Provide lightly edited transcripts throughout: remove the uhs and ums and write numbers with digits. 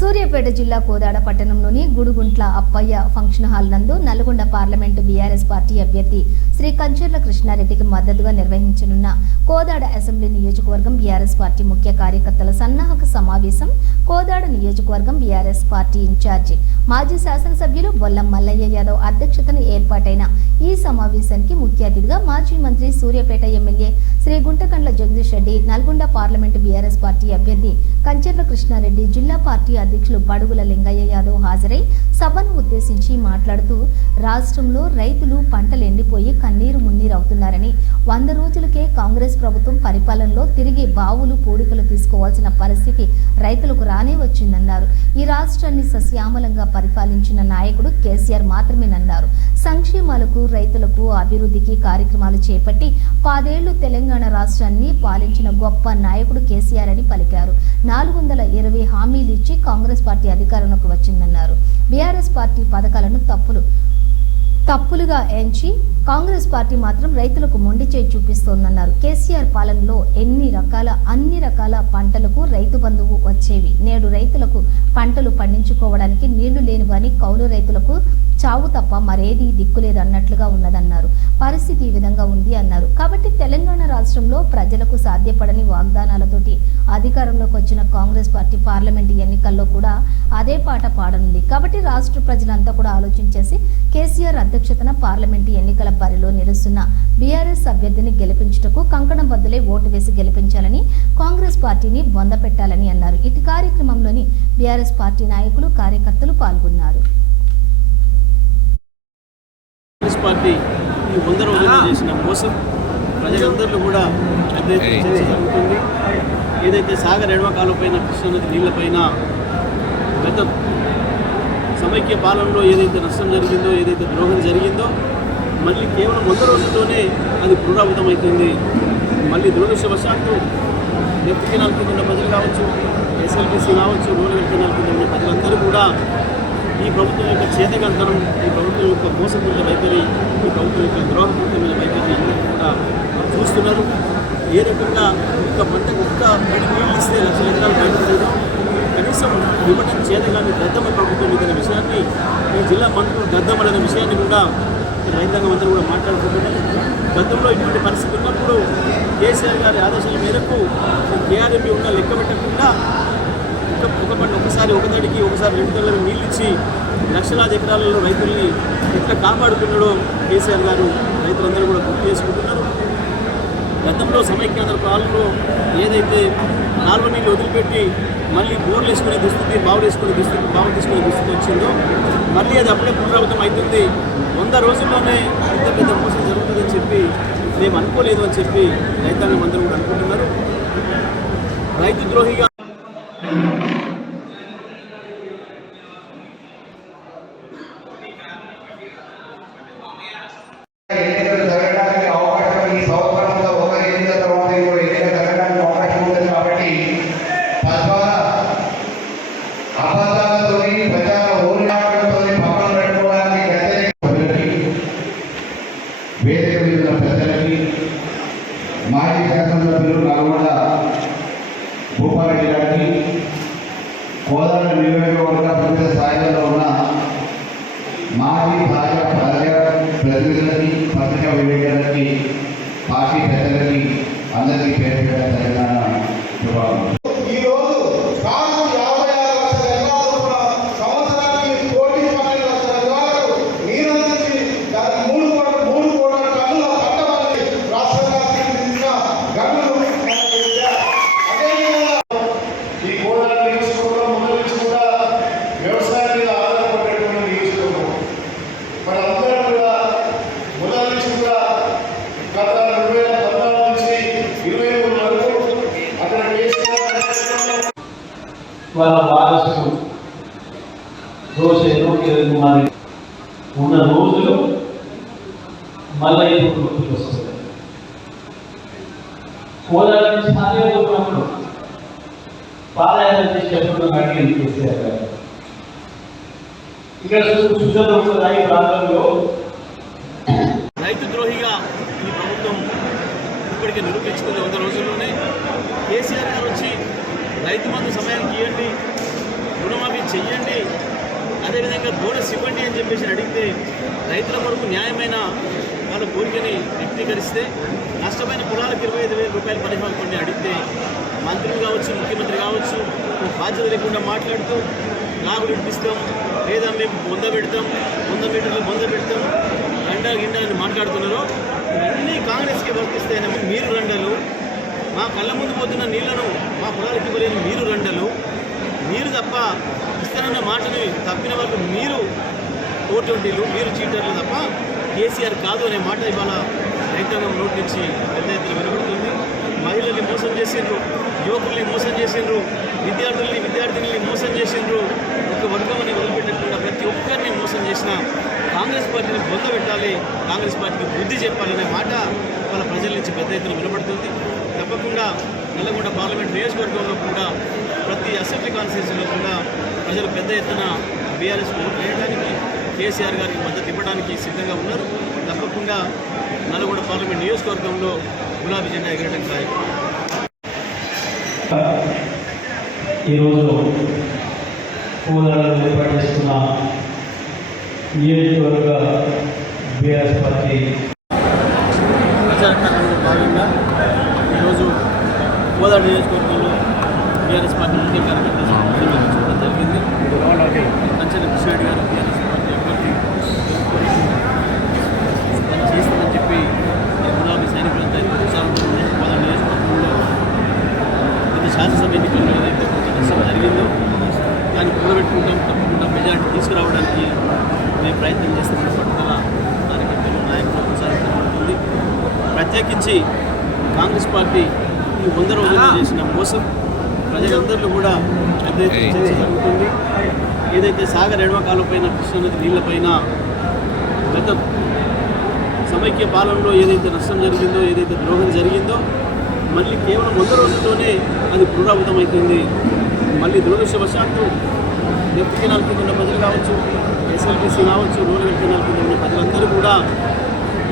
సూర్యాపేట జిల్లా కోదాడ పట్టణంలోని Guduguntla Appayya function hall నందు నల్గొండ పార్లమెంటు బీఆర్ఎస్ పార్టీ అభ్యర్థి శ్రీ కంచర్ల కృష్ణారెడ్డికి మద్దతుగా నిర్వహించనున్న కోదాడ అసెంబ్లీ నియోజకవర్గం బీఆర్ఎస్ పార్టీ ముఖ్య కార్యకర్తల సన్నాహక సమావేశం కోదాడ నియోజకవర్గం బీఆర్ఎస్ పార్టీ ఇన్ఛార్జి మాజీ శాసనసభ్యులు బొల్లం మల్లయ్య యాదవ్ అధ్యక్షతన ఏర్పాటైన ఈ సమావేశానికి ముఖ్య అతిథిగా మాజీ మంత్రి Suryapet MLA Shri Guntakandla Jagadish Reddy, Nalgonda parliament BRS party అభ్యర్థి కంచర్ల కృష్ణారెడ్డి, జిల్లా పార్టీ అధ్యక్షులు బడుగుల లింగయ్య యాదవ్ హాజరై సభను ఉద్దేశించి మాట్లాడుతూ రాష్ట్రంలో రైతులు పంటలు ఎండిపోయి కన్నీరు మున్నీరవుతున్నారని, 100 రోజులకే కాంగ్రెస్ ప్రభుత్వం పరిపాలనలో తిరిగి బావులు పూడికలు తీసుకోవాల్సిన పరిస్థితి రైతులకు రానే వచ్చిందన్నారు. ఈ రాష్ట్రాన్ని సస్యామలంగా పరిపాలించిన నాయకుడు కేసీఆర్ మాత్రమేనన్నారు. సంక్షేమాలకు, రైతులకు, అభివృద్ధికి కార్యక్రమాలు చేపట్టి 10 ఏళ్లు తెలంగాణ రాష్ట్రాన్ని పాలించిన గొప్ప నాయకుడు కేసీఆర్ అని పలికారు. 420 హామీలు ఇచ్చి కాంగ్రెస్ పార్టీ అధికారంలోకి వచ్చిందన్నారు. బీఆర్ఎస్ పార్టీ పథకాలను తప్పులుగా ఎంచి కాంగ్రెస్ పార్టీ మాత్రం రైతులకు మొండి చేయి చూపిస్తోందన్నారు. కేసీఆర్ పాలనలో అన్ని రకాల పంటలకు రైతు బంధువు వచ్చేవి. నేడు రైతులకు పంటలు పండించుకోవడానికి నీళ్లు లేనివని, కౌలు రైతులకు చావు తప్ప మరేది దిక్కులేదు అన్నట్లుగా ఉన్నదన్నారు. పరిస్థితి ఈ విధంగా ఉంది అన్నారు. కాబట్టి తెలంగాణ రాష్ట్రంలో ప్రజలకు సాధ్యపడని వాగ్దానాలతోటి అధికారంలోకి వచ్చిన కాంగ్రెస్ పార్టీ పార్లమెంటు ఎన్నికల్లో కూడా అదే పాట పాడనుంది. కాబట్టి రాష్ట్ర ప్రజలంతా కూడా ఆలోచించేసి కేసీఆర్ అధ్యక్షతన పార్లమెంటు ఎన్నికల బరిలో నిలుస్తున్న బీఆర్ఎస్ అభ్యర్థిని గెలిపించుటకు కంకణం బద్దులై ఓటు వేసి గెలిపించాలని, కాంగ్రెస్ పార్టీని బొందపెట్టాలని అన్నారు. ఇటు కార్యక్రమంలోని బీఆర్ఎస్ పార్టీ నాయకులు, కార్యకర్తలు పాల్గొన్నారు. పార్టీ ఈ 100 రోజుల్లో చేసిన మోసం ప్రజలందరిలో కూడా పెద్ద ఎత్తున చర్చ జరుగుతుంది. ఏదైతే సాగర్ ఎడమ కాలువపైన, కృష్ణానది నీళ్లపైన గత సమైక్య పాలనలో ఏదైతే నష్టం జరిగిందో, ఏదైతే ద్రోహం జరిగిందో, మళ్ళీ కేవలం 100 రోజుల్లోనే అది పునరావృతమవుతుంది. మళ్ళీ దురదృష్టవశాత్తు వ్యక్తిగణాల కింద ఉన్న ప్రజలు కావచ్చు, ఎస్ఎల్బీసీ కావచ్చు, రూరల్ కింద ఉన్న ప్రజలందరూ కూడా ఈ ప్రభుత్వం యొక్క చేతకంతనం, ఈ ప్రభుత్వం యొక్క మోసపూరిత వైఖరి, ఈ ప్రభుత్వం యొక్క ద్రోహపూరితమైన వైఖరి కూడా చూస్తున్నారు. ఏ రకంగా ఒక్క పంటకు ఒక్క పడి నీళ్ళు ఇస్తే 1,00,000 ఎకరాలు పండుతుంది, కనీసం ఇవ్వడం చేతగాని దద్దమ్మ ప్రభుత్వం ఇదనే విషయాన్ని, ఈ జిల్లా మంత్రులు దద్దమ్మలనే విషయాన్ని కూడా రైతాంగం అందరూ కూడా మాట్లాడుకుంటున్నారు. గతంలో ఇటువంటి పరిస్థితి ఉన్నప్పుడు కేసీఆర్ గారి ఆదేశాల మేరకు కేఆర్ఎంపీ ఉన్న లెక్క పెట్టకుండా ఒక పంట ఒకసారి ఒక తడికి, ఒకసారి 2 తళ్ళకి నీళ్ళు ఇచ్చి లక్షలాది ఎకరాలలో రైతుల్ని ఎట్లా కాపాడుకున్నాడో కేసీఆర్ గారు రైతులందరూ కూడా గుర్తు చేసుకుంటున్నారు. గతంలో సమైక్యాంధ్ర పాలనలో ఏదైతే కాలువ నీళ్ళు వదిలిపెట్టి మళ్ళీ బోర్లు వేసుకునే దుస్థితి, బావులు తీసుకునే దుస్థితి వచ్చిందో, మళ్ళీ అది అప్పుడే పునరావృతం అవుతుంది. 100 రోజుల్లోనే ఇంత పెద్ద మోసం జరుగుతుందని చెప్పి మేము అనుకోలేదు అని చెప్పి రైతాంగం అందరూ కూడా అనుకుంటున్నారు. రైతు ద్రోహిగా వేదిక మీద పెద్దలకి, మాజీ శాసనసభ్యులు నల్గొండ భూపారెడ్డి గారికి, కోదాడ నియోజకవర్గ పూర్తి స్థాయిలో ఉన్న మాజీ ప్రజా ప్రతినిధులకి, పత్రికా విలేకరులకి, పార్టీ పెద్దలకి అందరికీ పేరు పెట్టడం తెలంగాణ శుభాకాంక్షలు. వాళ్ళ వారసులు దోషేను కిరణ్ కుమార్ ఉన్న రోజులు మళ్ళీ ఇప్పుడు గుర్తుకు వస్తుంది. కోదాడ నుంచి స్థానికున్నప్పుడు పాదయాత్ర చేసేటప్పుడు అడిగింది కేసీఆర్ గారు. ఇక్కడ సుజల ప్రాంతంలో రైతు ద్రోహిగా ఈ ప్రభుత్వం ఇప్పటికే నిరూపించుకుంది. 100 రోజుల్లోనే కేసీఆర్ గారు వచ్చి రైతు బంధు సమయానికి ఇవ్వండి, రుణమాఫీ చెయ్యండి, అదేవిధంగా బోనస్ ఇవ్వండి అని చెప్పేసి అడిగితే రైతుల కొరకు న్యాయమైన వాళ్ళ కోరికని వ్యక్తీకరిస్తే నష్టమైన పొలాలకు 25,000 రూపాయలు పరిహారం కొన్ని అడిగితే మంత్రులు కావచ్చు, ముఖ్యమంత్రి కావచ్చు, బాధ్యత లేకుండా మాట్లాడుతూ లాగులు ఇప్పిస్తాం, లేదా మేము 100 పెడతాం, 100 మీటర్లు 100 పెడతాం, గండా గిండా అని మాట్లాడుతున్నారో ఇవన్నీ కాంగ్రెస్కి వర్తిస్తాయని మీరు రండలు, మా కళ్ళ ముందు పోతున్న నీళ్లను మా పొలాలకు ఇవ్వలేని మీరు రండలు, మీరు తప్ప ఇస్తానన్న మాటని తప్పిన వాళ్ళు మీరు ఓట్లంటీలు, మీరు చీటర్లు తప్ప కేసీఆర్ కాదు అనే మాట ఇవాళ రైతాంగం నోటి నుంచి పెద్ద ఎత్తున వినబడుతుంది. మహిళల్ని మోసం చేసిండ్రు, యువకుల్ని మోసం చేసిండ్రు, విద్యార్థినుల్ని మోసం చేసిండ్రు. ఒక వర్గంని వదిలిపెట్టకుండా ప్రతి ఒక్కరిని మోసం చేసిన కాంగ్రెస్ పార్టీని పొందబెట్టాలి, కాంగ్రెస్ పార్టీకి బుద్ధి చెప్పాలనే మాట వాళ్ళ ప్రజల నుంచి పెద్ద ఎత్తున వినబడుతుంది. తప్పకుండా నల్లగొండ పార్లమెంట్ నియోజకవర్గంలో కూడా ప్రతి అసెంబ్లీ కాన్స్టిట్యూన్సీలో కూడా ప్రజలు పెద్ద ఎత్తున బీఆర్ఎస్ ఓటు వేయడానికి, కేసీఆర్ గారికి మద్దతు ఇవ్వడానికి సిద్ధంగా ఉన్నారు. తప్పకుండా నల్లగొండ పార్లమెంట్ నియోజకవర్గంలో గులాబీ జెండా ఎగరడం ఖాయం. ఈరోజు కోదాడలో ఏర్పాటు చేస్తున్న నియోజకవర్గ బీఆర్ఎస్ పార్టీ ప్రచార కార్యక్రమంలో భాగంగా ఈరోజు కోదాడ నియోజకవర్గంలో బీఆర్ఎస్ పార్టీ ముఖ్య కార్యకర్తల సమావేశం నిర్వహించడం జరిగింది. కంచెల కృష్ణారెడ్డి గారు బీఆర్ఎస్ పార్టీ అభ్యర్థి పని చేస్తుందని చెప్పి గులాబీ సైనికులంతా ఉత్సాహంతో కోదాడ నియోజకవర్గంలో గత శాసనసభ ఎన్నికల్లో ఏదైతే కొంత నష్టం జరిగిందో దాన్ని కూడబెట్టుకుంటాం, తప్పకుండా మెజార్టీ తీసుకురావడానికి మేము ప్రయత్నం చేస్తున్న పట్టుదల కార్యకర్తలు, నాయకులు ఉత్సాహం కనబడుతుంది. ప్రత్యేకించి కాంగ్రెస్ పార్టీ ఈ 100 రోజుల్లో చేసిన మోసం ప్రజలందరిలో కూడా పెద్ద ఎత్తున చర్చ జరుగుతుంది. ఏదైతే సాగర్ ఎడమకాలం పైన, కృష్ణానది నీళ్లపైన గత సమైక్య పాలనలో ఏదైతే నష్టం జరిగిందో, ఏదైతే ద్రోహం జరిగిందో మళ్ళీ కేవలం 100 రోజుల్లోనే అది పునరావృతమవుతుంది. మళ్ళీ దురదృష్టవశాత్తు వ్యక్తిగతాల కింద ఉన్న ప్రజలు కావచ్చు, ఎస్ఎల్బీసీ కావచ్చు, రూరల్ వ్యక్తిగతాల కింద ఉన్న ప్రజలందరూ కూడా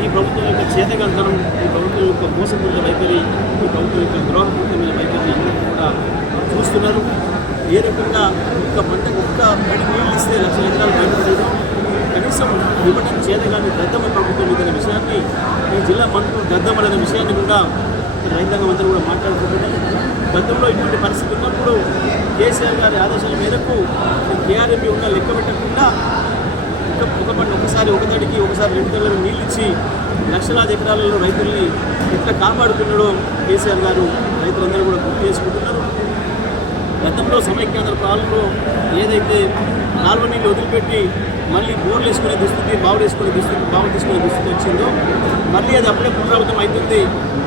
ఈ ప్రభుత్వం యొక్క చేతగంతనం, ఈ ప్రభుత్వం యొక్క మోసపూరిత వైఖరి, ఈ ప్రభుత్వం యొక్క ద్రోహపూరితమైన వైఖరిని అందరూ కూడా చూస్తున్నారు. ఏ రకంగా ఒక్క పంటకు ఒక్క పడి నీళ్ళు ఇస్తే 1,00,000 ఎకరాలు బయటపడేది, కనీసం ఇవ్వడం చేతగాని గద్దమ్మ ప్రభుత్వం ఇదనే విషయాన్ని, ఈ జిల్లా మంత్రులు గద్దమ్మలనే విషయాన్ని కూడా రైతాంగం అందరూ కూడా మాట్లాడుకుంటున్నారు. గతంలో ఇటువంటి పరిస్థితి ఉన్నప్పుడు కేసీఆర్ గారి ఆదేశాల మేరకు కేఆర్ఎంపీ ఉన్న లెక్క పెట్టకుండా ఒక పంట ఒకసారి ఒక తడికి, ఒకసారి 2 తళ్ళకు నీళ్ళు ఇచ్చి లక్షలాది ఎకరాలలో రైతుల్ని ఎట్లా కాపాడుతున్నాడో కేసీఆర్ గారు రైతులందరూ కూడా గుర్తు చేసుకుంటున్నారు. గతంలో సమైక్యాంధ్ర పాలనలో ఏదైతే కాలువ నీళ్ళు వదిలిపెట్టి మళ్ళీ బోర్లు వేసుకునే దుస్థితి, బావులు తీసుకునే దుస్థితి వచ్చిందో మళ్ళీ అది అప్పుడే పునరావృతం అవుతుంది.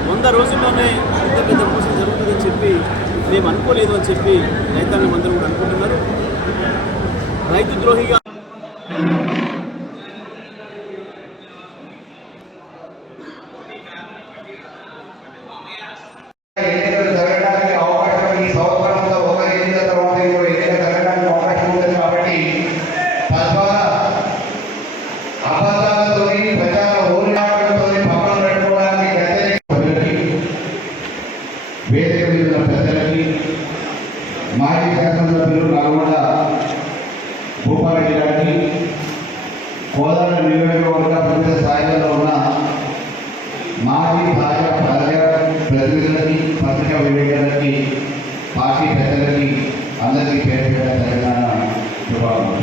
100 రోజుల్లోనే ఇంత పెద్ద మోసం జరుగుతుందని చెప్పి మేము అనుకోలేదు అని చెప్పి రైతాంగం అందరూ కూడా అనుకుంటున్నారు. రైతు ద్రోహిగా ఎన్నికలు జరగడానికి అవకాశం, ఈ సంవత్సరంలో ఒక ఎన్నికల తర్వాత ఇంకో ఎన్నిక జరగడానికి అవకాశం ఉంటుంది. కాబట్టి తద్వారా అబద్ధాలతో ప్రచార ఊరినాటంతో పక్కన పెట్టుకోవడానికి వేదిక మీద ఉన్న పెద్దలకి, మాజీ శాసనసభ్యులు నల్గొండ భూపారెడ్డి గారికి, కోదాడ నియోజకవర్గ వివిధ స్థాయిలలో ఉన్న మాజీ ప్రతినిధులకి, పత్రికా విలేకరులకి, పార్టీ పెద్దలకి అందరికీ పేరు పెట్టడం తెలంగాణ శుభాకాంక్షలు.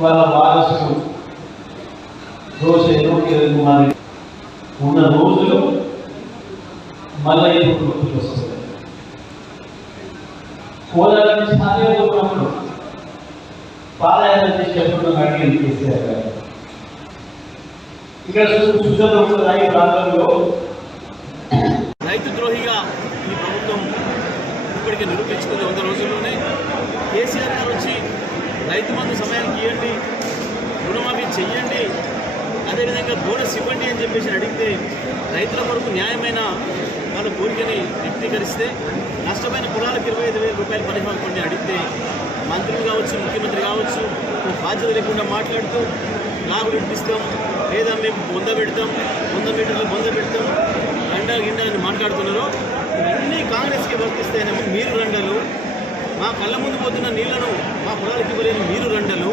వాళ్ళ వారసులు కిరణ్ కుమార్ ఉన్న రోజులు మళ్ళీ ఇప్పుడు గుర్తుకొస్తుంది. కోదాడ నుంచి స్థానిక ఉన్నప్పుడు పాదయాత్ర చేసేటప్పుడు అడిగి కేసీఆర్ గారు ఇక్కడ చూసిన ప్రాంతంలో రైతు ద్రోహిగా ఈ ప్రభుత్వం ఇప్పటికే నిరూపించుకుంది 100 రోజుల్లోనే. కేసీఆర్ గారు వచ్చి రైతు బంధు సమయానికి ఇవ్వండి, రుణమాఫీ చెయ్యండి, అదేవిధంగా బోనస్ ఇవ్వండి అని చెప్పేసి అడిగితే రైతుల కొరకు న్యాయమైన వాళ్ళ కోరికని వ్యక్తీకరిస్తే నష్టమైన పొలాలకు 25,000 రూపాయలు పరిహారం కొన్ని అడిగితే మంత్రులు కావచ్చు, ముఖ్యమంత్రి కావచ్చు, బాధ్యత లేకుండా మాట్లాడుతూ లాగులు ఇప్పిస్తాం, లేదా మేము 100 పెడతాం, 100 మీటర్లు 100 పెడతాం, రండా గిండా అని మాట్లాడుతున్నారో ఇవన్నీ కాంగ్రెస్కి వర్తిస్తాయని మీరు రండలు, మా కళ్ళ ముందు పోతున్న నీళ్లను మా పొలాలకు ఇవ్వలేని మీరు రండలు,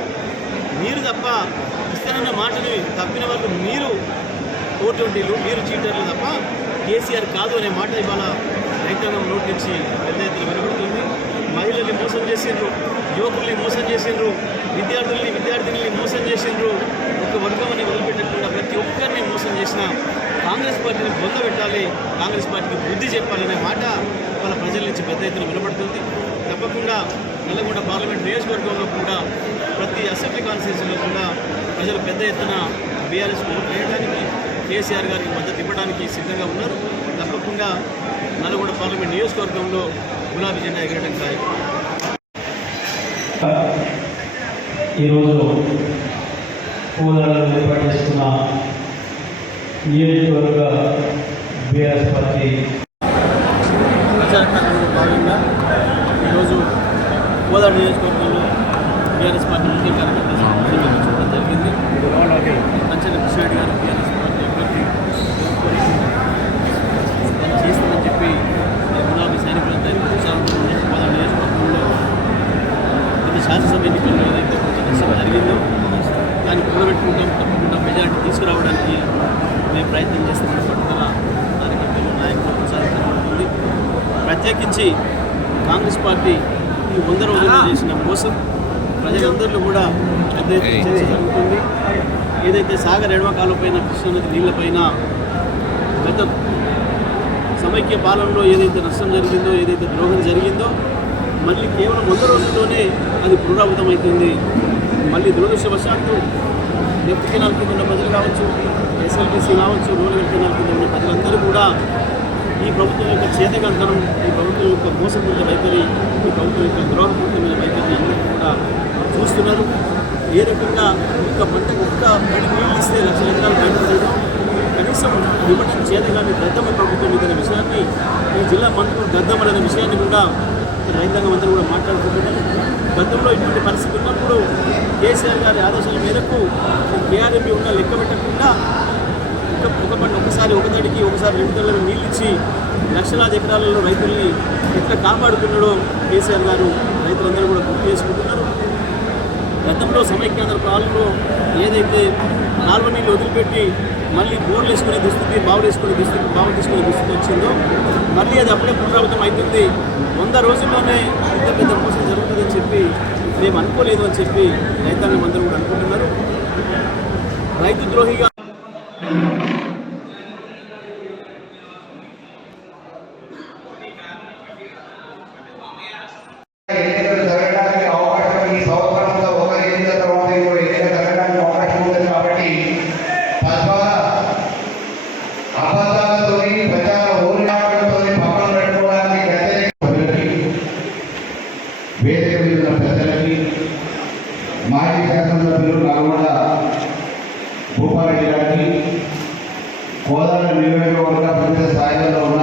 మీరు తప్ప ఇస్తానన్న మాటని తప్పిన వాళ్ళు మీరు ఓట్లుంటీలు, మీరు చీటర్లు తప్ప కేసీఆర్ కాదు అనే మాట ఇవాళ రైతాంగం నోటి నుంచి పెద్ద ఎత్తున వినబడుతుంది. మహిళల్ని మోసం చేసిండ్రు, యువకుల్ని మోసం చేసిండ్రు, విద్యార్థినుల్ని మోసం చేసిండ్రు. ఒక వర్గమని వదిలిపెట్టకుండా ప్రతి ఒక్కరిని మోసం చేసిన కాంగ్రెస్ పార్టీని బొందబెట్టాలి, కాంగ్రెస్ పార్టీకి బుద్ధి చెప్పాలనే మాట వాళ్ళ ప్రజల నుంచి పెద్ద ఎత్తున వినబడుతుంది. తప్పకుండా నల్లగొండ పార్లమెంట్ నియోజకవర్గంలో కూడా ప్రతి అసెంబ్లీ కాన్స్టిట్యూన్సీలో కూడా ప్రజలు పెద్ద ఎత్తున బీఆర్ఎస్ ఓట్లు వేయడానికి, కేసీఆర్ గారికి మద్దతు ఇవ్వడానికి సిద్ధంగా ఉన్నారు. తప్పకుండా నల్లగొండ పార్లమెంట్ నియోజకవర్గంలో గులాబీ జెండా ఎగరడం ఖాయం. ఈరోజు కోదాడలో ఏర్పాటు చేస్తున్న నియోజకవర్గ బీఆర్ఎస్ పార్టీ ప్రచార కార్యక్రమంలో భాగంగా ఈరోజు కోదాడ నియోజకవర్గంలో బీఆర్ఎస్ పార్టీ ముఖ్య కార్యకర్తల సమావేశం నిర్వహించడం జరిగింది. కంచెల కృష్ణారెడ్డి గారు బీఆర్ఎస్ పార్టీ అభ్యర్థి చేస్తామని చెప్పి గులాబీ సైనికులంతా ప్రచారంలో ఉన్న కోదాడ నియోజకవర్గంలో గత శాసనసభ ఎన్నికల్లో ఏదైతే కొంచెం నష్టం జరిగిందో దాన్ని కూడబెట్టుకుంటాం, తప్పకుండా మెజారిటీ తీసుకురావడానికి మేము ప్రయత్నం చేస్తున్న పట్టుదల కార్యకర్తలు నాయకులు ప్రచారం కనబడుతుంది. ప్రత్యేకించి కాంగ్రెస్ పార్టీ ఈ 100 రోజుల్లో చేసిన మోసం ప్రజలందరిలో కూడా పెద్ద ఎత్తున చర్చ జరుగుతుంది. ఏదైతే సాగర్ ఎడమకాలం పైన కృష్ణానది నీళ్లపైన గత సమైక్య పాలనలో ఏదైతే నష్టం జరిగిందో, ఏదైతే ద్రోహం జరిగిందో మళ్ళీ కేవలం 100 రోజుల్లోనే అది పునరావృతమవుతుంది. మళ్ళీ దురదృష్టవశాత్తు లెఫ్ట్ కెనాల్ కింద ఉన్న ప్రజలు కావచ్చు, ఎస్ఎల్బీసీ కావచ్చు, రూరల్ కెనాల్ కింద ఉన్న ప్రజలందరూ కూడా ఈ ప్రభుత్వం యొక్క చేతకంతనం, ఈ ప్రభుత్వం యొక్క మోసపూరిత వైఖరి, ఈ ప్రభుత్వం యొక్క ద్రోహపూరితమైన వైఖరిని అందరూ కూడా చూస్తున్నారు. ఏ రకంగా ఒక్క పంటకు ఒక్క పడి నీళ్ళు ఇస్తే 1,00,000 ఎకరాలు పండుతుంది, కనీసం ఇవ్వడం చేతగాని దద్దమ్మ ప్రభుత్వం ఇదనే విషయాన్ని ఈ జిల్లా మంత్రులు దద్దమ్మలనే విషయాన్ని కూడా రైతాంగం అందరూ కూడా మాట్లాడుకుంటున్నారు. గతంలో ఇటువంటి పరిస్థితి ఉన్నప్పుడు కేసీఆర్ గారి ఆదేశాల మేరకు కేఆర్ఎంపీ ఉన్న లెక్క పెట్టకుండా ఒక పంట ఒకసారి ఒక తడికి ఒకసారి 2 తళ్ళకు నీళ్ళు ఇచ్చి లక్షలాది ఎకరాలలో రైతుల్ని ఎట్లా కాపాడుతున్నాడో కేసీఆర్ గారు రైతులందరూ కూడా గుర్తు చేసుకుంటున్నారు. గతంలో సమైక్యాంధ్ర పాలనలో ఏదైతే కాలువ నీళ్ళు వదిలిపెట్టి మళ్ళీ బోర్లు వేసుకునే దుస్థితి, బావులు తీసుకునే దుస్థితి వచ్చిందో మళ్ళీ అది అప్పుడే పునరావృతం అవుతుంది. 100 రోజుల్లోనే ఇంత పెద్ద మోసం జరుగుతుందని చెప్పి మేము అనుకోలేదు అని చెప్పి రైతాంగం అందరూ కూడా అనుకుంటున్నారు. రైతు ద్రోహిగా ఎన్నికలు జరగడానికి అవకాశం ఈ సంవత్సరంలో ఒక ఎన్నికల తర్వాత ఇంకో ఎన్నిక జరగడానికి అవకాశం ఉంటుంది. కాబట్టి తద్వారా అబద్ధాలతోని ప్రచార ఊరినాటలతో పక్కన పెట్టుకోవడానికి వేదిక మీద ఉన్న పెద్దలకి, మాజీ శాసనసభ్యులు నల్గొండ భూపారెడ్డి గారికి, కోదాడ నియోజకవర్గ ప్రజల స్థాయిలో ఉన్న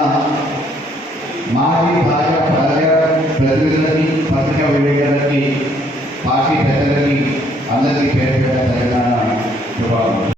మాజీ ప్రతినిధులకి, పత్రికా విలేకరులకి, పార్టీ పెద్దలకి అందరికీ పేరు తెలంగాణ శుభాకాంక్షలు.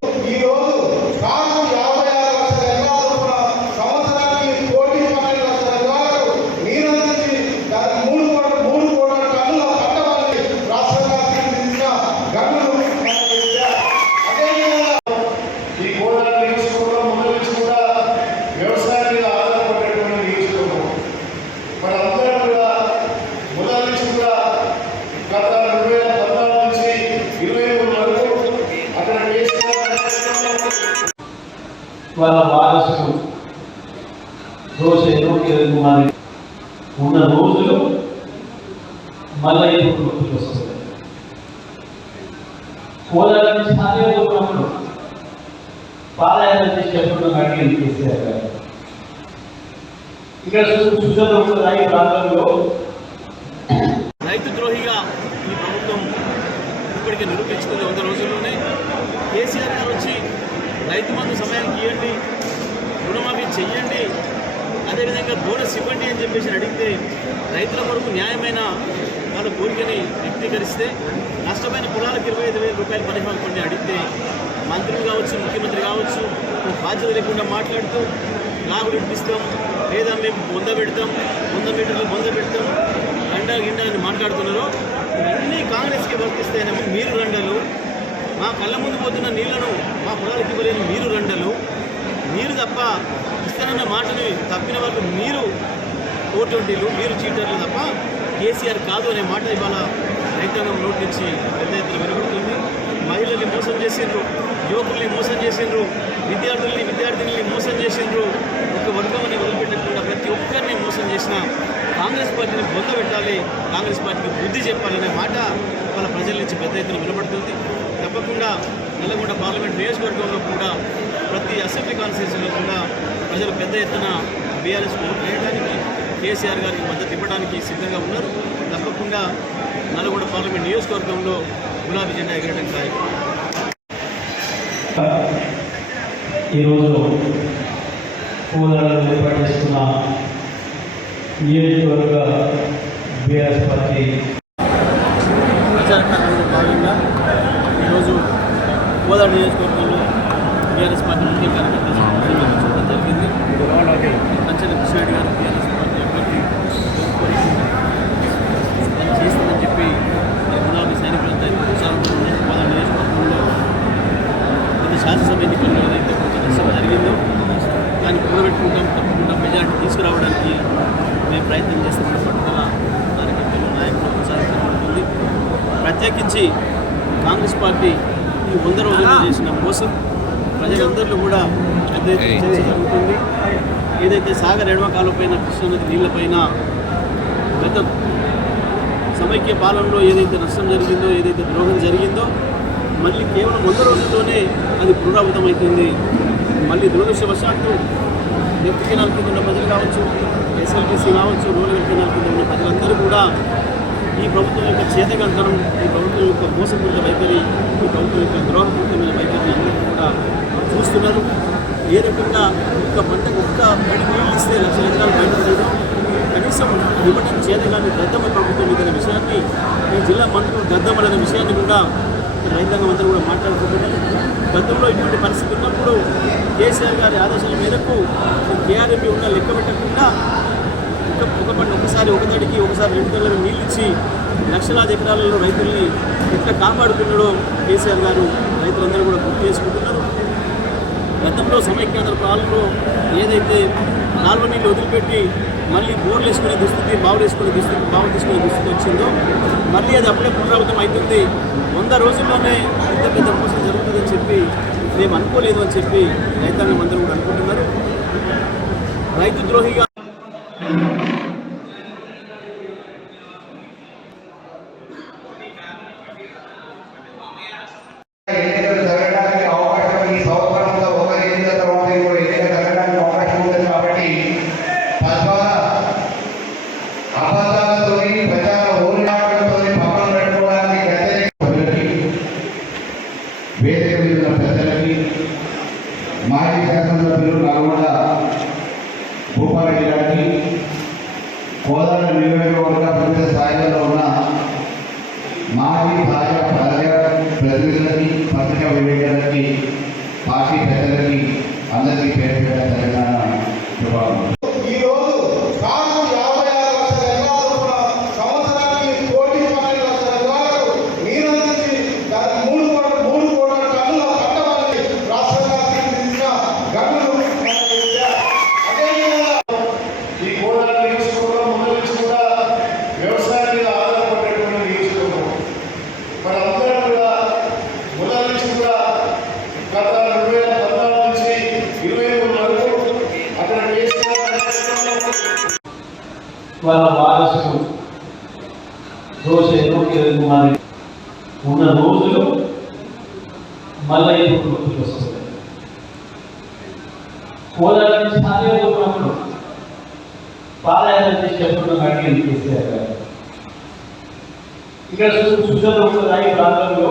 వాళ్ళ వారసులు కిరణ్ కుమార్ ఉన్న రోజులు మళ్ళీ ఇప్పుడు గుర్తుకు వస్తుంది. కోదాడ నుంచి సాధ్యమైనప్పుడు పాదయాత్ర చేసేటప్పుడు అడిగి కేసీఆర్ గారు ఇక్కడ సుజాత ప్రాంతంలో రైతు ద్రోహిగా ఈ ప్రభుత్వం ఇప్పటికే నిరూపించుకుంది 100 రోజుల్లోనే. కేసీఆర్ గారు వచ్చి రైతు బంధు సమయానికి ఇవ్వండి, రుణమాఫీ చెయ్యండి, అదేవిధంగా బోనస్ ఇవ్వండి అని చెప్పేసి అడిగితే రైతుల కొరకు న్యాయమైన వాళ్ళ కోరికని వ్యక్తీకరిస్తే నష్టమైన పొలాలకు 25,000 రూపాయలు పరిహారం కొన్ని అడిగితే మంత్రులు కావచ్చు, ముఖ్యమంత్రి కావచ్చు, బాధ్యత లేకుండా మాట్లాడుతూ లాగులు ఇప్పిస్తాం, లేదా మేము బొంద పెడతాం, 100 మీటర్లు బొంద పెడతాం, గండా గిండా అని మాట్లాడుతున్నారో ఇవన్నీ కాంగ్రెస్కి వర్తిస్తాయని మీరు రండలు, మా కళ్ళ ముందు పోతున్న నీళ్లను మా పొలాలకు ఇవ్వలేని మీరు రండలు, మీరు తప్ప ఇస్తానన్న మాటని తప్పిన వాళ్ళు మీరు ఓటోటీలు, మీరు చీటర్లు తప్ప కేసీఆర్ కాదు అనే మాట ఇవాళ రైతాంగం నోటి నుంచి పెద్ద ఎత్తున వెలువడుతుంది. మహిళల్ని మోసం చేసిండ్రు, యువకుల్ని మోసం చేసిండ్రు, విద్యార్థినుల్ని మోసం చేసిండ్రు. ఒక వర్గంని వదిలిపెట్టకుండా ప్రతి ఒక్కరిని మోసం చేసిన కాంగ్రెస్ పార్టీని బొందబెట్టాలి, కాంగ్రెస్ పార్టీకి బుద్ధి చెప్పాలనే మాట వాళ్ళ ప్రజల నుంచి పెద్ద ఎత్తున వినబడుతుంది. తప్పకుండా నల్లగొండ పార్లమెంట్ నియోజకవర్గంలో కూడా ప్రతి అసెంబ్లీ కాన్స్టిట్యూన్సీలో కూడా ప్రజలు పెద్ద ఎత్తున బీఆర్ఎస్ ఓటు వేయడానికి, కేసీఆర్ గారికి మద్దతు ఇవ్వడానికి సిద్ధంగా ఉన్నారు. తప్పకుండా నల్లగొండ పార్లమెంట్ నియోజకవర్గంలో గులాబీ జెండా ఎగరడం ఖాయం. ఈరోజు కోదాడలో ఏర్పాటు చేస్తున్న నియోజకవర్గ బీఆర్ఎస్ పార్టీ ప్రచార కార్యక్రమంలో భాగంగా ఈరోజు కోదాడ నియోజకవర్గంలో బీఆర్ఎస్ పార్టీ ముఖ్య కార్యకర్తల సమావేశం నిర్వహించడం జరిగింది. కంచెల కృష్ణారెడ్డి గారు బీఆర్ఎస్ పార్టీ అభ్యర్థి పని చేస్తుందని చెప్పి గులాబీ సైనికులంతా ఉత్సాహంతో ఉన్నారు. కోదాడ నియోజకవర్గంలో గత శాసనసభ ఎన్నికల్లో ఏదైతే కొంత నష్టం జరిగిందో దాన్ని కూడబెట్టుకుంటాం, తప్పకుండా మెజార్టీ తీసుకురావడానికి మేము ప్రయత్నం చేస్తున్న పట్టుదల కార్యకర్తలు, నాయకులు ఉత్సాహం కనబడుతుంది. ప్రత్యేకించి కాంగ్రెస్ పార్టీ ఈ 100 రోజుల్లో చేసిన మోసం ప్రజలందరిలో కూడా పెద్ద ఎత్తున చర్చ జరుగుతుంది. ఏదైతే సాగర్ ఎడమకాలపైన కృష్ణానది నీళ్లపైన గత సమైక్య పాలనలో ఏదైతే నష్టం జరిగిందో, ఏదైతే ద్రోహం జరిగిందో మళ్ళీ కేవలం 100 రోజుల్లోనే అది పునరావృతమవుతుంది. మళ్ళీ దురదృష్టవశాత్తు లెఫ్ట్ కెనాల్ కింద ఉన్న ప్రజలు కావచ్చు, ఎస్ఎల్బీసీ కావచ్చు, రూరల్ కెనాల్ కింద ఉన్న ప్రజలందరూ కూడా ఈ ప్రభుత్వం యొక్క చేతకంతనం, ఈ ప్రభుత్వం యొక్క మోసపూరిత వైఖరి, ఈ ప్రభుత్వం యొక్క ద్రోహపూరితమైన వైఖరిని అందరూ కూడా చూస్తున్నారు. ఏ రకంగా ఒక్క పడి నీళ్ళు ఇస్తే 1,00,000 ఎకరాలు బయటపడేది, కనీసం ఇవ్వడం చేతగాని గద్దమ్మ ప్రభుత్వం ఇదనే విషయాన్ని, ఈ జిల్లా మంత్రులు గద్దమ్మలనే విషయాన్ని కూడా రైతాంగం అందరూ కూడా మాట్లాడుకుంటున్నారు. గతంలో ఇటువంటి పరిస్థితి ఉన్నప్పుడు కేసీఆర్ గారి ఆదేశాల మేరకు కేఆర్ఎంపీ ఉన్న లెక్క పెట్టకుండా ఒకసారి ఒక తడికి, ఒకసారి 2 గంటలకు నీళ్ళు ఇచ్చి లక్షలాది ఎకరాలలో రైతుల్ని ఎట్లా కాపాడుతున్నాడో కేసీఆర్ గారు రైతులందరూ కూడా గుర్తు చేసుకుంటున్నారు. గతంలో సమైక్యాంధ్ర పాలనలో ఏదైతే కాలువ నీళ్ళు వదిలిపెట్టి మళ్ళీ బోర్లు వేసుకునే దుస్థితి, బావులు తీసుకునే దుస్థితి వచ్చిందో మళ్ళీ అది అప్పుడే పునరావృతం అవుతుంది. 100 రోజుల్లోనే పెద్ద పెద్ద మోసం జరుగుతుందని చెప్పి మేము అనుకోలేదు అని చెప్పి రైతాంగం అందరూ కూడా అనుకుంటున్నారు. రైతు ద్రోహిగా ఎన్నికలు జరగడానికి అవకాశం ఈ సంవత్సరంలో ఒక ఎన్నిక తర్వాత ఇంకో ఎన్నిక జరగడానికి అవకాశం ఉంటుంది. కాబట్టి తద్వారా అబద్ధాలతో ప్రచార ఊరినాటంతో పక్కన పెట్టుకోవడానికి వేదిక మీద ఉన్న పెద్దలకి, మాజీ శాసనసభ్యులు నల్గొండ భూపారెడ్డి గారికి, కోదాడ నియోజకవర్గ ప్రజల స్థాయిలో ఉన్న మాజీ ప్రతినిధులకి, పత్రికా విలేకరులకి, పార్టీ పెద్దలకి అందరికీ పేరు పెట్టడం తెలంగాణ శుభాకాంక్షలు. వాళ్ళ వారసులు దోష కిరణ్ కుమార్ ఉన్న రోజులు మళ్ళీ ఇప్పుడు గుర్తుకు వస్తుంది. కోదాడ నుంచి స్థానిక ఉన్నప్పుడు పాదయాత్ర చేసి చెప్తున్నాం కేసీఆర్ గారు. ఇక్కడ సుజల ఈ ప్రాంతంలో